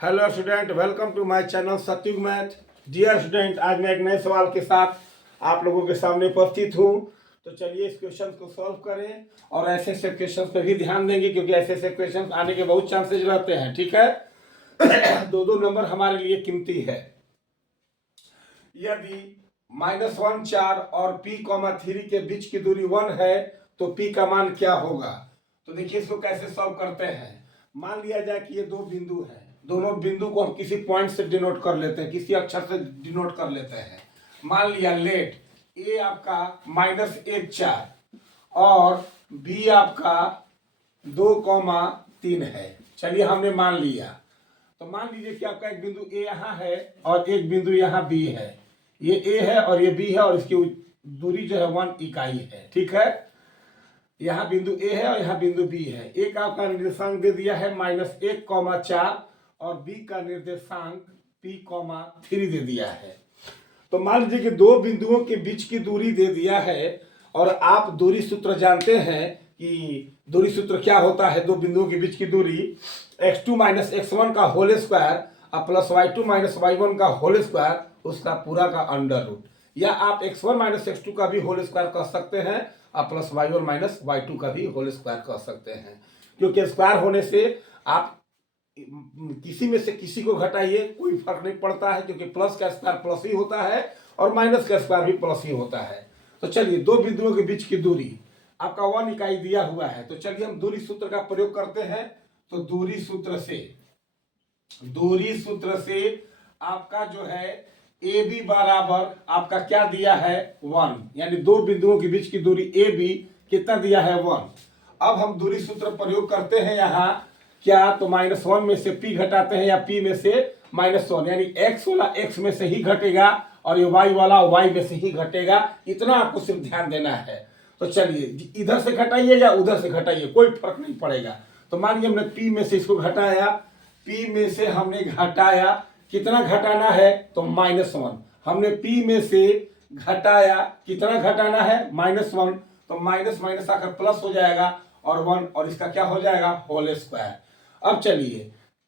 Hello student, welcome to my channel Satyug math. Dear student, आज मैं एक नए सवाल के साथ आप लोगों के सामने उपस्थित हूँ। तो चलिए इस क्वेश्चन को सॉल्व करें और ऐसे ऐसे क्वेश्चन पे भी ध्यान देंगे, क्योंकि ऐसे ऐसे क्वेश्चन आने के बहुत चांसेस रहते हैं। ठीक है। दो दो नंबर हमारे लिए कीमती है। यदि -1 4 और p,3 के बीच की दूरी 1 है तो p का मान क्या होगा। तो देखिए इसको कैसे सॉल्व करते हैं। मान लिया जाए कि ये दो बिंदु है, दोनों बिंदु को हम किसी पॉइंट से डिनोट कर लेते हैं, किसी अक्षर से डिनोट कर लेते हैं। मान लिया लेट ए आपका -1 4 और बी आपका 2,3 है। चलिए हमने मान लिया। तो मान लीजिए कि आपका एक बिंदु ए यहाँ है और एक बिंदु यहाँ बी है। ये ए है और ये बी है और इसकी दूरी जो है 1 इकाई है। ठीक है। यहाँ बिंदु ए है और यहाँ बिंदु बी है। ए का आपका निर्देशांक दे दिया है -1,4 और बी का निर्देशांक p,3 दे दिया है। तो मान लीजिए कि दो बिंदुओं के बीच की दूरी दे दिया है और आप दूरी सूत्र जानते हैं कि दूरी सूत्र क्या होता है। दो बिंदुओं के बीच की दूरी x2 - x1 का होल स्क्वायर और प्लस y2 - y1 का होल स्क्वायर, उसका पूरा का अंडर रूट, या आप x1 - x2 का भी होल स्क्वायर कर सकते हैं और प्लस y1 - y2 का भी होल स्क्वायर कर सकते हैं। क्योंकि स्क्वायर होने से आप किसी में से किसी को घटाइए, कोई फर्क नहीं पड़ता है, क्योंकि प्लस का स्क्वायर प्लस ही होता है और माइनस का स्क्वायर भी प्लस ही होता है। तो चलिए दो बिंदुओं के बीच की दूरी आपका 1 इकाई दिया हुआ है। तो चलिए हम दूरी सूत्र का प्रयोग करते हैं। तो दूरी सूत्र से आपका जो है ए बी बराबर आपका क्या दिया है 1, यानी दो बिंदुओं के बीच की दूरी ए बी कितना दिया है 1। अब हम दूरी सूत्र प्रयोग करते हैं यहाँ क्या, तो -1 में से p घटाते हैं या p में से -1, यानी x वाला x में से ही घटेगा और ये y वाला y में से ही घटेगा। इतना आपको सिर्फ ध्यान देना है। तो चलिए इधर से घटाइए या उधर से घटाइए, कोई फर्क नहीं पड़ेगा। तो मानिए हमने p में से इसको घटाया, p में से हमने घटाया, कितना घटाना है तो -1। हमने p में से घटाया, कितना घटाना है -1, तो माइनस माइनस आकर प्लस हो जाएगा और 1, और इसका क्या हो जाएगा होल स्क्वायर। अब चलिए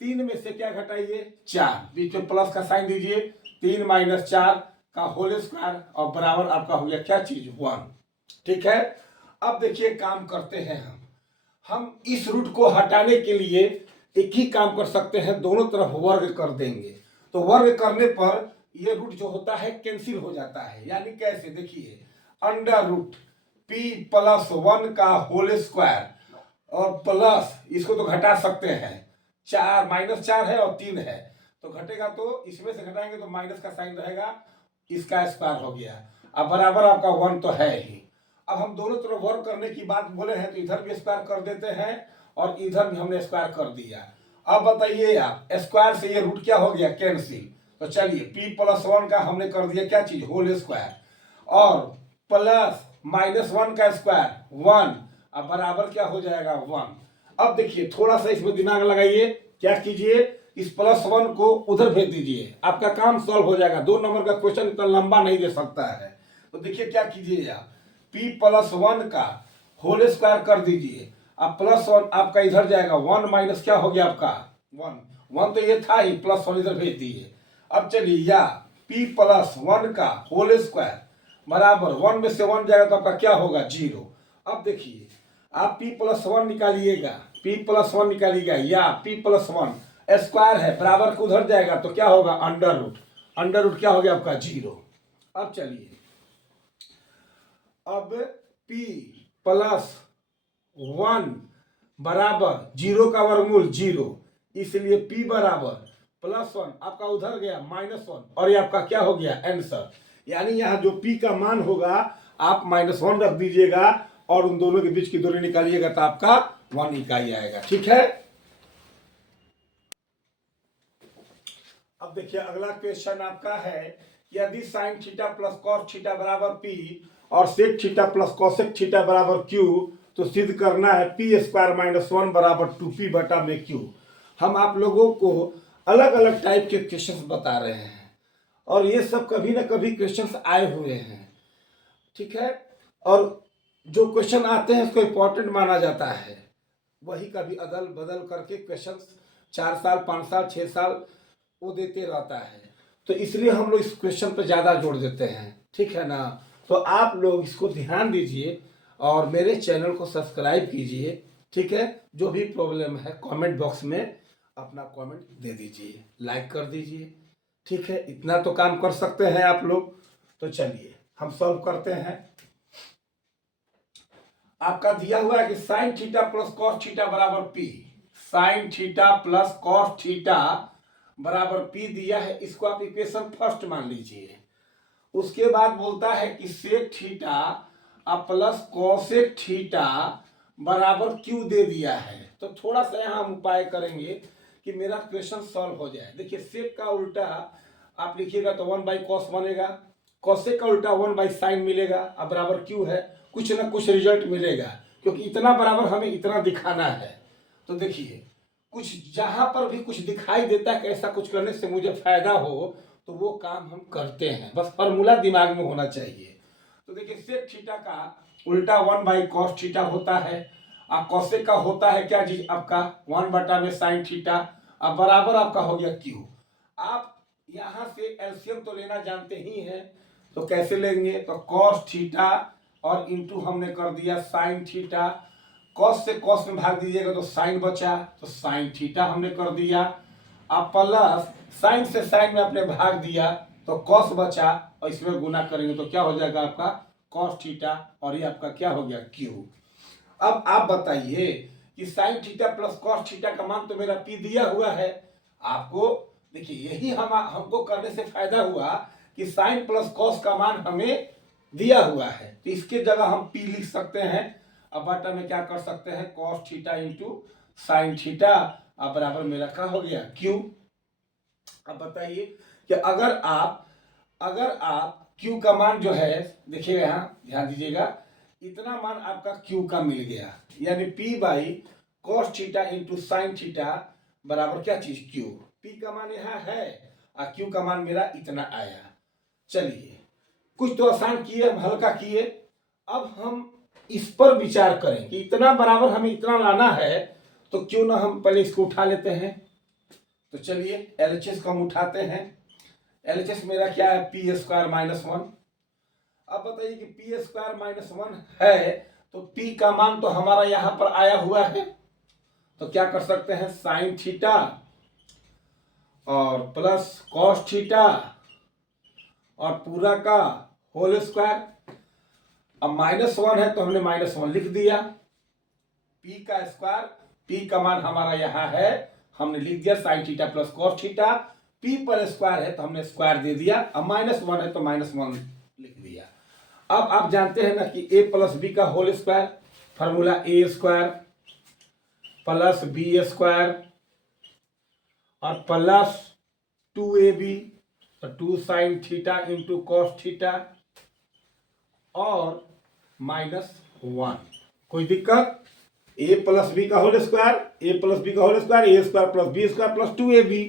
3 में से क्या घटाइए 4, बीच में प्लस का साइन दीजिए, 3 - 4 का होल स्क्वायर और बराबर आपका हो गया क्या चीज 1। ठीक है। अब देखिए काम करते हैं हम इस रूट को हटाने के लिए एक ही काम कर सकते हैं, दोनों तरफ वर्ग कर देंगे। तो वर्ग करने पर ये रूट जो होता है कैंसिल हो जाता है। यानी कैसे, देखिए अंडर रूट p+1 का होल स्क्वायर और प्लस इसको तो घटा सकते हैं, 4 -4 है और 3 है, तो घटेगा तो इसमें से घटाएंगे तो माइनस का साइन रहेगा, इसका स्क्वायर हो गया। अब बराबर आपका 1 तो है ही। अब हम दोनों तरफ वर्क करने की बात बोले हैं तो इधर भी स्क्वायर कर देते हैं और इधर भी हमने स्क्वायर कर दिया। अब बताइए आप, स्क्वायर से ये रूट क्या हो गया कैंसिल। तो चलिए p+1 का हमने कर दिया क्या चीज होल स्क्वायर और प्लस -1 का स्क्वायर 1, अब बराबर क्या हो जाएगा 1। अब देखिए थोड़ा सा इसमें दिमाग लगाइए, क्या कीजिए इस +1 को उधर भेज दीजिए, आपका काम सॉल्व हो जाएगा। 2 नंबर का क्वेश्चन इतना लंबा नहीं दे सकता है। तो देखिए क्या कीजिए आप, p+1 का होल स्क्वायर कर दीजिए, अब +1 आपका इधर जाएगा, 1 माइनस क्या हो गया आपका 1 तो ये था ही, +1 इधर भेज दिए। अब चलिए या p+1 का होल स्क्वायर बराबर 1 में से 1 जाएगा तो आपका क्या होगा 0। अब देखिए आप p+1 निकालिएगा, p+1 निकालिएगा या p+1 स्क्वायर है बराबर को उधर जाएगा तो क्या होगा अंडर रूट क्या हो गया आपका 0। अब चलिए अब p+1 बराबर 0 का वर्गमूल 0, इसलिए p बराबर +1 आपका उधर गया -1 और ये आपका क्या हो गया आंसर। यानी यहाँ जो p का मान होगा आप -1 रख दीजिएगा और उन दोनों के बीच की दूरी निकालिएगा तो आपका 1 इकाई आएगा। ठीक है। अब देखिए अगला क्वेश्चन आपका है, यदि sin theta plus cos theta बराबर p और sec theta plus cosec theta बराबर q, तो सिद्ध करना है p² - 1 बराबर 2p/q। हम आप लोगों को अलग अलग टाइप के क्वेश्चंस बता रहे हैं और ये सब कभी ना कभी क्वेश्चंस आए हुए हैं। ठीक है। और जो क्वेश्चन आते हैं उसको इम्पोर्टेंट माना जाता है, वही कभी अदल बदल करके क्वेश्चंस 4 साल 5 साल 6 साल वो देते रहता है। तो इसलिए हम लोग इस क्वेश्चन पे ज़्यादा जोर देते हैं, ठीक है ना। तो आप लोग इसको ध्यान दीजिए और मेरे चैनल को सब्सक्राइब कीजिए, ठीक है। जो भी प्रॉब्लम है कमेंट बॉक्स में अपना कमेंट दे दीजिए, लाइक कर दीजिए, ठीक है। इतना तो काम कर सकते हैं आप लोग। तो चलिए हम सॉल्व करते हैं। आपका दिया हुआ है कि sine theta plus cos theta बराबर P. Sine theta plus cos theta बराबर पी दिया है, इसको आप इक्वेशन फर्स्ट मान लीजिए। उसके बाद बोलता है कि sec theta plus cosec theta बराबर क्यू दे दिया है। तो थोड़ा सा यहाँ हम उपाय करेंगे कि मेरा क्वेश्चन सॉल्व हो जाए। देखिए सेक का उल्टा आप लिखिएगा तो 1/cos बनेगा, कॉसेक का उल्टा 1/sin मिलेगा, अब बराबर क्यू है, कुछ ना कुछ रिजल्ट मिलेगा, क्योंकि इतना बराबर हमें इतना दिखाना है। तो देखिए कुछ जहां पर भी कुछ दिखाई देता है कि ऐसा कुछ करने से मुझे फायदा हो तो वो काम हम करते हैं, बस फॉर्मूला दिमाग में होना चाहिए। तो देखिए सेक थीटा का उल्टा 1/cos थीटा होता है, और कॉसेक का होता है क्या चीज आपका 1/sin थीटा, अब बराबर आपका हो गया क्यू। आप यहां से एलसीएम तो लेना जानते ही हैं, तो कैसे लेंगे, तो कॉस थीटा और इंटू हमने कर दिया साइन थीटा। कॉस से कॉस में भाग दीजिएगा तो साइन बचा, तो साइन थीटा हमने कर दिया। अब प्लस साइन से साइन में आपने भाग दिया तो कॉस बचा, और इसमें गुना करेंगे तो क्या हो जाएगा आपका कॉस थीटा, और ये आपका क्या हो गया क्यू। अब आप बताइए कि sine theta plus cos theta का मान तो मेरा पी दिया हुआ है आपको। देखिए यही हमको करने से फायदा हुआ कि साइन प्लस कॉस का मान हमें दिया हुआ है, तो इसके जगह हम पी लिख सकते हैं। अब बटा में क्या कर सकते हैं, cos theta into sin theta, अब बराबर मेरा क्या हो गया क्यू। अब बताइए कि अगर आप क्यू का मान जो है, देखिएगा यहाँ ध्यान दीजिएगा, इतना मान आपका क्यू का मिल गया, यानी P by cos theta into sin theta बराबर क्या चीज क्यू। पी का मान यहाँ है और क्यू का मान मेरा इतना आया। चलिए कुछ तो आसान किए, हम हल्का किए। अब हम इस पर विचार करें कि इतना बराबर हमें इतना लाना है, तो क्यों ना हम पहले इसको उठा लेते हैं। तो चलिए एलएचएस को हम उठाते हैं। एलएचएस मेरा क्या है, पी स्क्वायर माइनस 1। अब बताइए कि पी स्क्वायर माइनस 1 है, तो पी का मान तो हमारा यहां पर आया हुआ है, तो क्या कर सकते हैं, साइन थीटा और प्लस कॉस थीटा और पूरा का होल स्क्वायर। अब -1 है तो हमने -1 लिख दिया, पी का स्क्वायर, पी का मान हमारा यहाँ है, हमने लिख दिया sign theta plus cos theta, P पर स्क्वायर है तो हमने स्क्वायर दे दिया, अब -1 है तो -1 लिख दिया। अब आप जानते हैं ना कि a प्लस बी का whole square, formula A square plus B square और प्लस 2ab, तो 2 sine theta into cos theta और -1। कोई दिक्कत, a प्लस बी का whole square, a plus B का whole square, A square plus B square plus 2ab,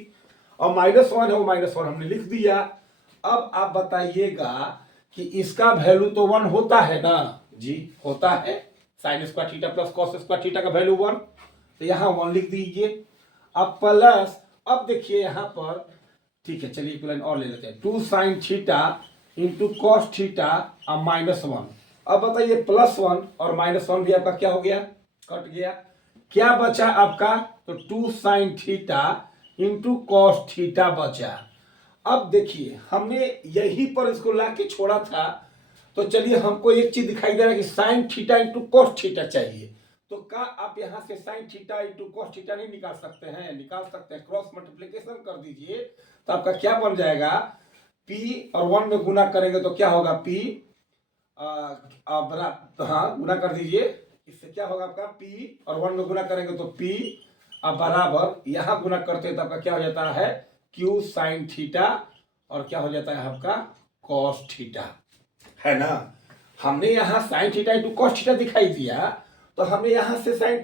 और -1 है वो -1 हमने लिख दिया। अब आप बताइएगा कि इसका वैल्यू तो 1 होता है ना, जी होता है, sine square theta plus cos square theta का वैल्यू 1, तो यहाँ 1 लिख दीजिए। अब प्लस, अब देखिए यहाँ पर, ठीक है चलिए एक लाइन और ले लेते हैं, 2 sine theta into cos theta और -1। अब बताइए +1 और -1 भी आपका क्या हो गया, कट गया, क्या बचा आपका, तो 2 sine theta into cos theta बचा। अब देखिए हमने यहीं पर इसको लाके छोड़ा था, तो चलिए हमको एक चीज दिखाई दे रहा है कि sine theta into cos theta चाहिए, तो क्या आप यहां से sign theta into cos theta नहीं निकाल सकते हैं, निकाल सकते हैं, क्रॉस मल्टीप्लीकेशन कर दीजिए, तो आपका क्या बन जाएगा, p और 1 में गुना करेंगे तो क्या होगा, p हाँ गुना कर दीजिए, इससे क्या होगा आपका p और 1 में गुना करेंगे तो p अब बराबर, यहां गुना करते हैं तो आपका क्या हो जाता है q साइन थीटा और क्या हो जाता है आपका कॉस थीटा, है ना। हमने यहाँ sign theta into cos theta दिखाई दिया, तो हमने यहाँ से sign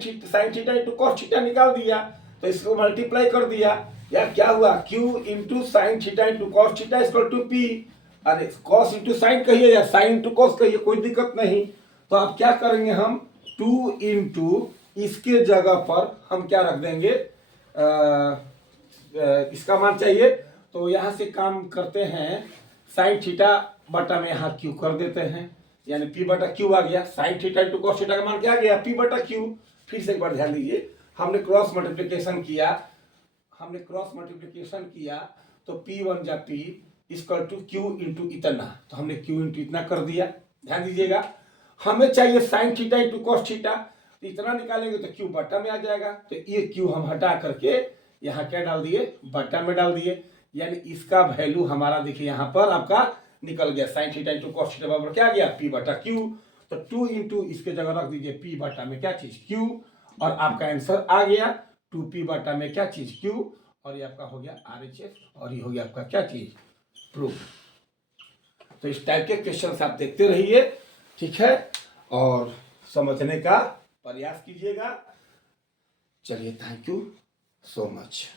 theta into cos theta निकाल दिया, तो इसको मल्टीप्लाई कर दिया, या क्या हुआ q into sin theta into cos theta equal to p। अरे कॉस इंटू साइन कहिए या साइन इंटू कॉस कहिए, कोई दिक्कत नहीं। तो अब क्या करेंगे हम 2 इंटू इसके जगह पर हम क्या रख देंगे इसका मान चाहिए, तो यहाँ से काम करते हैं साइन थीटा बटा में यहाँ क्यू कर देते हैं, यानी पी बटा क्यू आ गया। Sign theta into cos theta का मान क्या आ गया, पी बटा क्यू। फिर से एक बार ध्यान दीजिए, हमने क्रॉस मल्टीप्लिकेशन किया, तो पी वन जा P equal to Q into इतना, तो हमने क्यू इंटू इतना कर दिया। ध्यान दीजिएगा, हमें चाहिए sign theta into cos theta, तो इतना निकालेंगे तो क्यू बटा में आ जाएगा, तो ये क्यू हम हटा करके यहाँ क्या डाल दिए, बटा में डाल दिए, यानी इसका वैल्यू हमारा देखिए यहाँ पर आपका निकल गया, sign theta into cos theta बराबर क्या गया, पी बटा क्यू। तो 2 इंटू इसके जगह रख दीजिए पी बटा में क्या चीज, क्यू, और आपका आंसर आ गया 2p बटा में क्या चीज, क्यू, और ये आपका हो गया RHS, और ये हो गया आपका क्या चीज, प्रूफ। तो इस टाइप के क्वेश्चन आप देखते रहिए, ठीक है, और समझने का प्रयास कीजिएगा। चलिए, थैंक यू सो मच।